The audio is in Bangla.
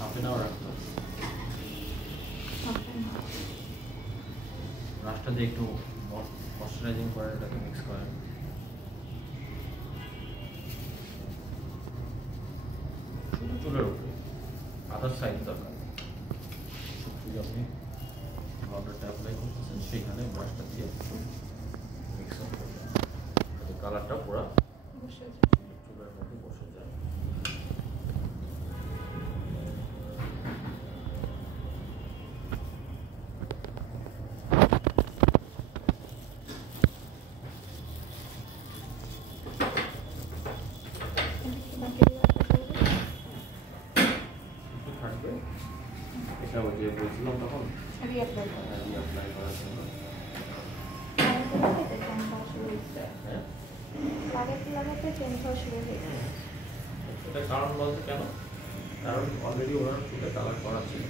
হাফ এন আওয়ার রাখতে হবে। ব্রাশটা দিয়ে একটু ময়শ্চারাইজিং করে এটাকে মিক্স করেন। শুধু চুলের উপরে, আদার সাইড দরকার। যদি আপনি পাউডারটা অ্যাপ্লাই করতেছেন সেখানে ব্রাশটা দিয়ে মিক্স আপ করবেন, যাতে কালারটা পুরো চুলের মধ্যে বসে যায়। থাকবে এটা ওই যে বলছিলাম তখন রিঅ্যাপ্লাই করার জন্য। এটা কারণ বলতে কেন? কারণ অলরেডি ওনার চুলে কালার করা ছিল।